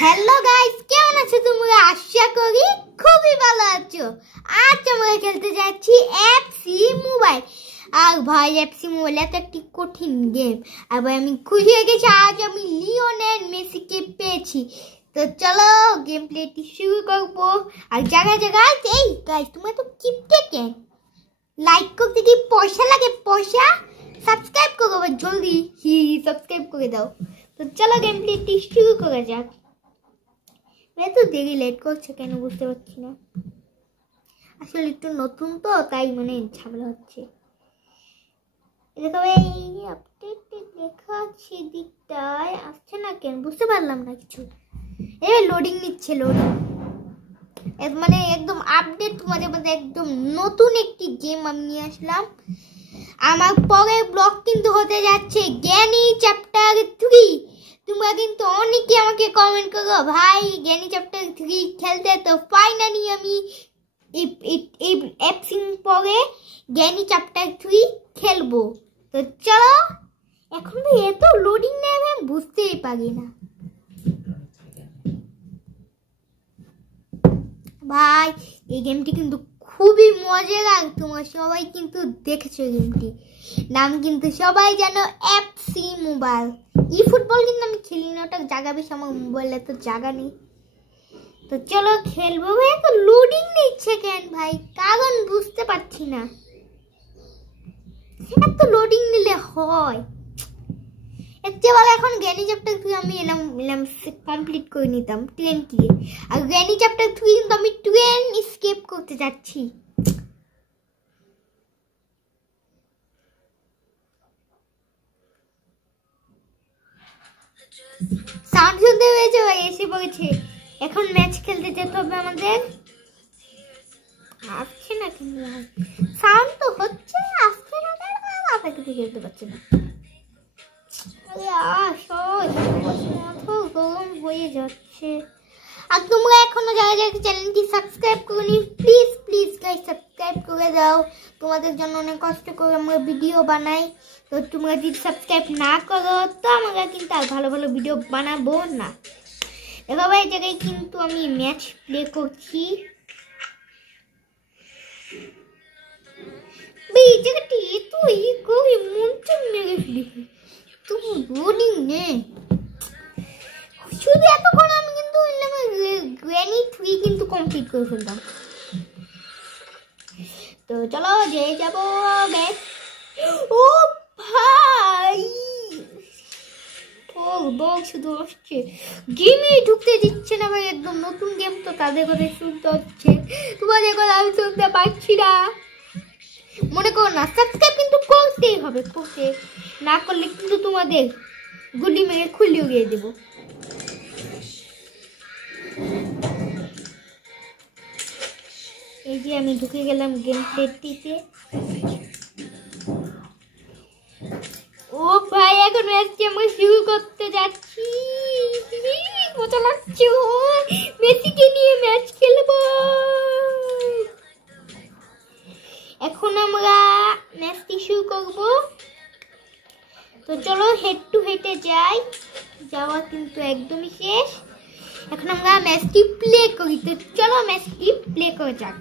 Hello guys, কেমন আছো তোমরা? আশা করি খুবই ভালো আছো। আজ আমরা খেলতে যাচ্ছি এফসি মোবাইল। আর ভাই, এফসি মোবাইল এত একটি কঠিন গেম। আর ভাই, আমি খুশি হয়ে গেছি, আজ আমি লিওনেল মেসিকে পেয়েছি। তো চলো গেম প্লেটি শুরু করবো। আর জায়গায় জায়গায় এই গাইস, তোমরা তো কিপটে কেন? লাইক করতে কি পয়সা লাগে? পয়সা? সাবস্ক্রাইব করো জলদি, সাবস্ক্রাইব করে দাও। তো চলো গেম প্লেটি শুরু করা যাক। এত দেরি লেট করছে কেন বুঝতে পারছি না। আসলে একটু নতুন তো, তাই মানে ঝামেলা হচ্ছে। এই আপডেট লেখা আছে দিকটায়, আসছে না কেন বুঝতে পারলাম না কিছু। এই লোডিং নিচ্ছে, লোডিং মানে একদম আপডেট, মাঝে মাঝে একদম নতুন একটি গেম আমি নিয়ে আসলাম। আমার পরের ব্লগ কিন্তু হতে যাচ্ছে জ্ঞানী চ্যাপ্টার 3। তোমরা কিন্তু অনেকে আমাকে কমেন্ট করো ভাই জ্ঞানী চ্যাপ্টার 3 খেলতে। তো ফাইনালি আমি এই এফসি পরে জ্ঞানী চ্যাপ্টার 3 খেলবো। তো চলো, এখন এত লোডিং নেবে আমি বুঝতেই পারি না ভাই। এই গেমটি কিন্তু খুবই মজার, তোমরা সবাই কিন্তু দেখেছো গেমটি। নাম কিন্তু সবাই জানো, এফসি মোবাইল। ই ফুটবল কিন্তু আমি খেলি না, ওটা জায়গা বেশি, আমার মোবাইলে তো জায়গা নেই। তো চলো খেলবো। ভাই এত লোডিং নিচ্ছে কেন ভাই? কারণ বুঝতে পারছি না। এত লোডিং নিলে হয় এতে বলে। এখন জ্ঞানী চ্যাপ্টার 3 আমি এলাম কমপ্লিট করে নিতাম ট্রেন কি। আর জ্ঞানী চ্যাপ্টার 3 কিন্তু আমি ট্রেন স্কেপ করতে যাচ্ছি। সাউন্ড শুনতে পেয়েছো ভাই? এসে পড়েছে। এখন ম্যাচ খেলতে যেতে হবে আমাদের। আসছে না কেন ভাই? সাউন্ড তো হচ্ছে, আসছে না কেন? মাথা কিছু খেলতে পারছে না। গরম হয়ে যাচ্ছে। আর তোমরা এখনো যারা যারা চ্যানেলটি সাবস্ক্রাইব করনি, প্লিজ প্লিজ গাইস সাবস্ক্রাইব করে দাও। তোমাদের জন্য অনেক কষ্ট করে আমরা ভিডিও বানাই। তো তোমরা যদি সাবস্ক্রাইব না করো তো আমরা কিন্তু আর ভালো ভালো ভিডিও বানাবো না। এভাবে এই জায়গায় কিন্তু আমি ম্যাচ প্লে করছি। এই জায়গাটি তুই কবি মনটা মেরে ফেলি, তুমি বোরিং নেই শুধু এতক্ষণ। আমি কিন্তু জ্ঞানী 3 কিন্তু কমপ্লিট করে ফেলতাম। তো চলো যে যাবো ম্যাচ। ও ভাই, বল শুধু আসছে, গেমে ঢুকতে দিচ্ছে না ভাই। একদম নতুন গেম তো, তাদের কথা শুনতে হচ্ছে, তোমাদের কথা আমি শুনতে পাচ্ছি না। মনে করো না, সাবস্ক্রাইব কিন্তু করতেই হবে, করতে না করলে কিন্তু তোমাদের গুলি মেরে খুলে উড়িয়ে দেবো। এই যে আমি ঢুকে গেলাম গেম প্লেটিতে। ও ভাই, এখন ম্যাচটি আমরা শুরু করতে যাচ্ছি। মজা লাগছে, মেসিকে নিয়ে ম্যাচ খেলবো। এখন আমরা ম্যাচটি শুরু করব। তো চলো হেড টু হেডে যাই। যাওয়া কিন্তু একদমই শেষ। এখন আমরা ম্যাচটি প্লে করি। তো চলো ম্যাচটি প্লে করা যাক।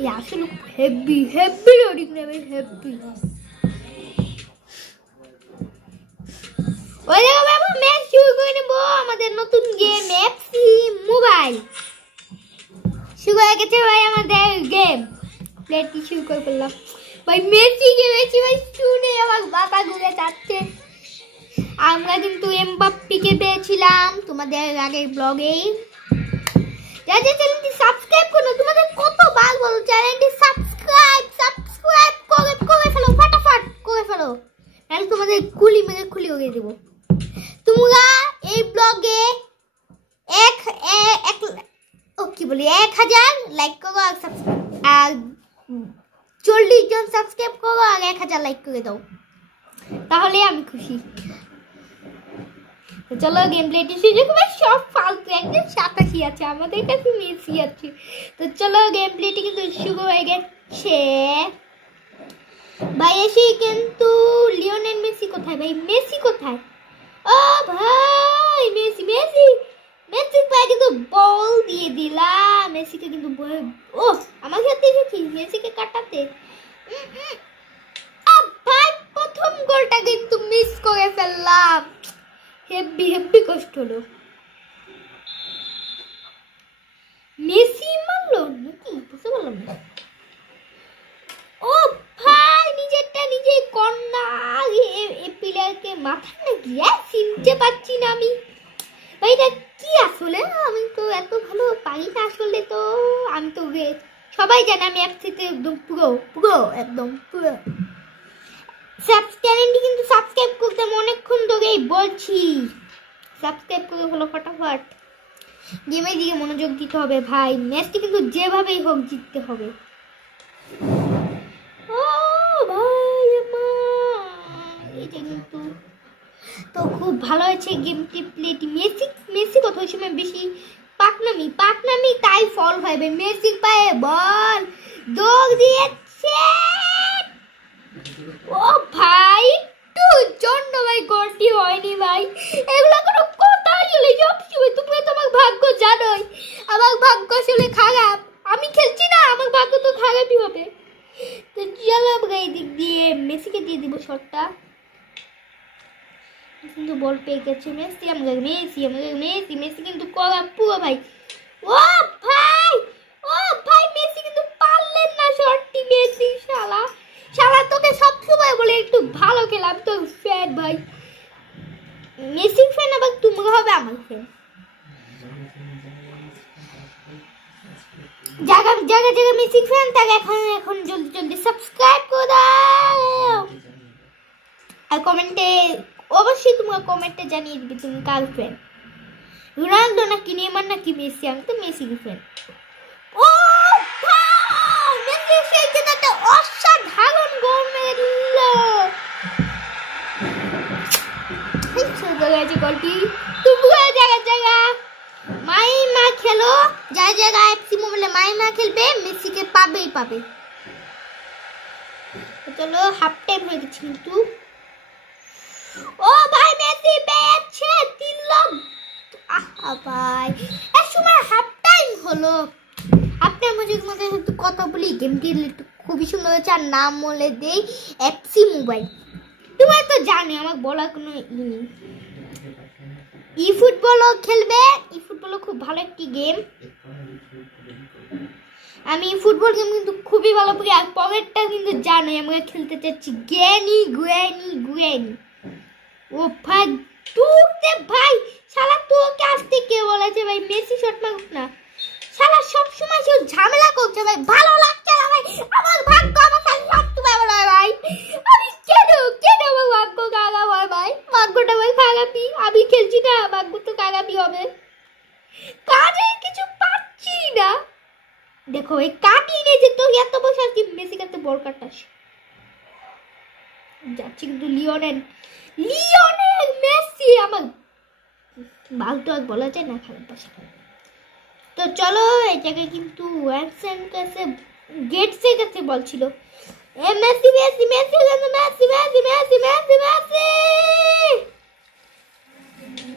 এই আসলে হেভি হেভি লোডিং নেবে, হেভি। ওই দেখো বাবা, ম্যাচ শুরু করে নেব। আমাদের নতুন গেম এফসি মোবাইল শুরু হয়ে গেছে ভাই। আমাদের গেম প্লেটি শুরু করে ফেললাম ভাই। মেসি গেমেছি ভাই, শুনে আমার মাথা ঘুরে যাচ্ছে। আমরা কিন্তু এমবাপ্পেকে পেয়েছিলাম তোমাদের আগের ব্লগেই। যারা চ্যানেলটি সাবস্ক্রাইব করো, তোমাদের কতবার বলো চ্যানেলটি সাবস্ক্রাইব করে ফেলো, ফাটাফাট করে ফেলো, নাহলে তোমাদের গুলি মেরে খুলি উড়িয়ে দেবো। তোমরা এই ব্লগে 1000 লাইক করো আর 40 জন সাবস্ক্রাইব করো আর 1000 লাইক করে দাও, তাহলে আমি খুশি। চলো গেম প্লেটি শুরু করবো। সব ফালতু, একদম 87 আছে, আমাদের কাছে মেসি আছে। তো চলো গেম প্লেটি কিন্তু শুরু হয়ে গেছে ভাই। এসে কিন্তু লিওনেল মেসি কোথায় ভাই? মেসি কোথায়? ও ভাই মেসিকে কিন্তু ও আমার সাথে এসেছি মেসিকে কাটাতে। ভাই প্রথম গোলটা কিন্তু মিস করে ফেললাম, হেব্বি কষ্ট হলো। মেসি মারলো নাকি বুঝতে পারলাম না। ও ভাই নিজেরটা নিজে কর্নার, এ প্লেয়ারকে মাথা নাকি চিনতে পারছি না আমি। ভাই এটা কি আসলে, আমি তো এত ভালো পারি না আসলে। তো আমি তো সবাই জানে আমি এফসিতে একদম পুরো একদম পুরো। চ্যানেলটি কিন্তু সাবস্ক্রাইব করতে আমি অনেকক্ষণ ধরেই বলছি, সাবস্ক্রাইব করে হলো ফটাফট। গেমের দিকে মনোযোগ দিতে হবে ভাই, ম্যাচটি কিন্তু যেভাবেই হোক জিততে হবে। ও ভাই এটা কিন্তু তো খুব ভালো হয়েছে গেমটি প্লেটি। মেসি কত সময় বেশি পাকনামি তাই ফল হয় ভাই। মেসির পায়ে বল দৌড় দিয়েছে, ও ভাই একটু জন্য ভাই গোলটি হয়নি ভাই। এগুলো কোনো কথা হলে সবসময় তুমি তোমার ভাগ্য জানোই, আমার ভাগ্য আসলে খারাপ। আমি খেলছি না, আমার ভাগ্য তো খারাপই হবে। তো চলো আমরা এই দিক দিয়ে মেসিকে দিয়ে দিব শটটা, কিন্তু বল পেয়ে গেছে মেসি। মেসি কিন্তু করা পুরো ভাই। ও ভাই মেসি কিন্তু পারলেন না শটটি। মেসি শালা তোকে সবসময় বলে একটু ভালো খেলা, আমি তো ফ্যান ভাই, মেসি ফ্যান, আবার তোমরা হবে আমার ফ্যান। জায়গা মেসি ফ্যান তাকে এখন জলদি সাবস্ক্রাইব করে দাও। আর কমেন্টে অবশ্যই তোমরা কমেন্টে জানিয়ে দিবে তুমি কার ফ্যান, রোনাল্ডো নাকি নেইমার নাকি মেসি। আমি তো মেসি ফ্যান। ও ভাই মেসি সেই একটা অসাধারণ গোল মেরে দিল। এই সুন্দর হয়েছে গোলটি। তোমরা জায়গা মাইমা খেলো, জায়গা এফসি মোবাইলে মাইমা খেলবে, মেসিকে পাবে। চলো হাফ টাইম হয়ে গেছে কিন্তু। ও ভাই মেসি পেয়েছে দিলাম। ভাই এক সময় হাফ টাইম হলো। হাফ টাইম মধ্যে একটু কথা বলি, গেমটি খুবই সুন্দর হয়েছে। আর নাম বলে দেই এফসি মোবাইল। তোমরা তো জানো আমার বলার কোনো নেই। ই ফুটবলও খেলবে, ই ফুটবলও খুব ভালো একটি গেম। আমি ফুটবল গেম কিন্তু খুবই ভালো পারি। আর পরেরটা কিন্তু জানোই আমরা খেলতে চাচ্ছি গ্র্যানি। ও ভাই তুই ভাই শালা তোকে আসতে কে বলেছে ভাই মেসি শট মারুক না? শালা সব সময় সে ঝামেলা করছে ভাই, ভালো লাগছে না ভাই। আমার ভাগ্য আমার খালি সবসময় ভালো হয় ভাই। আমি কেন আমার ভাগ্য খারাপ হয় ভাই? ভাগ্যটা ভাই খারাপই, আমি খেলছি না, ভাগ্য তো খারাপই হবে। কাজে কিছু পাচ্ছি না। দেখো এই কাটিয়ে নিয়েছে তো এত বছর কি মেসি কাছে বল কাটাস যাচ্ছে কিন্তু লিওনেল মেসি আমার ভাগ্য আর বলা যায় না খারাপ পাশে। তো চলো এই জায়গায় কিন্তু ওয়াটসন কাছে গেটসের কাছে বলছিল মেসি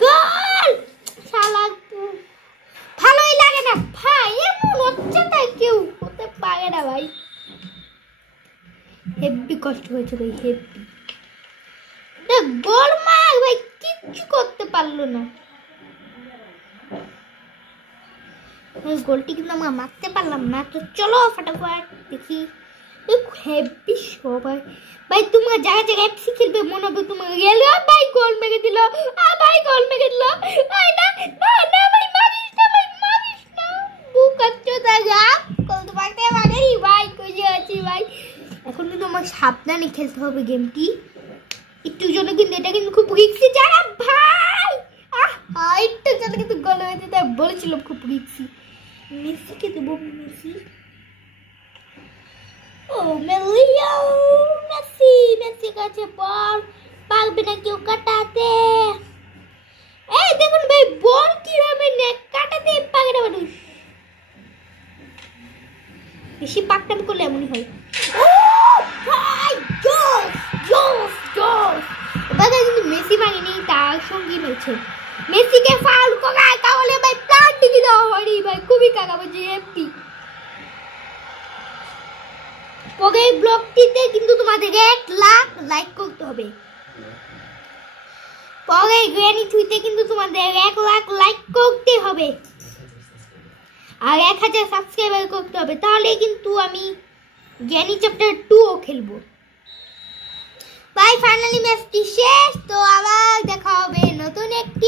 গোল। শালা ভালোই লাগে না ভাই, এমন হচ্ছে তাই কেউ হতে পারে না ভাই। হেব্বি কষ্ট হয়েছে ভাই, হেব্বি। গোল মার ভাই, কিচ্ছু করতে পারলো না। গোলটি কিন্তু আমরা মারতে পারলাম না। তো চলো ফটাফট দেখি। হেব্বি সবাই ভাই তোমরা জায়গায় এফসি খেলবে মনে হবে তোমার গেল। ভাই গোল মেরে দিল, ভাই গোল মেরে দিল। ভাই না ভাই মারিস না বুকাচ্ছো দাদা গোল তো মারতে পারেনি ভাই। কই আছি ভাই, এখন কিন্তু আমার সাবধানে খেলতে হবে গেমটি। একটু জন্য কিন্তু এটা কিন্তু খুব রিস্কি জায়গা ভাই। একটু জন্য কিন্তু গোল হয়েছে, তাই বলেছিলাম খুব রিস্কি। মেসিকে দেবো মেসি। ও মেসি কাছে বল পারবে না কেউ কাটাতে। এই দেখুন ভাই বল কিভাবে কাটাতে পারে না মানুষ। বেশি পাকটাম করলে এমনই হয়। ও ভাই জোস এবার কিন্তু মেসি মারিনি, তার সঙ্গী মেরেছে। মেসিকে ফাউল করায় তাহলে ভাই প্লান টিকে দেওয়া হয়নি ভাই, খুবই খারাপ হচ্ছে এফপি। পরের ব্লগটিতে কিন্তু তোমাদের 1 লাখ লাইক করতে হবে। পরের গ্র্যানি টুইতে কিন্তু তোমাদের 1 লাখ লাইক করতে হবে আর 1000 সাবস্ক্রাইবার করতে হবে, তাহলে কিন্তু আমি গ্র্যানি চ্যাপ্টার 2 ও খেলবো। ভাই ফাইনালি ম্যাচটি শেষ, তো আবার দেখা হবে নতুন একটি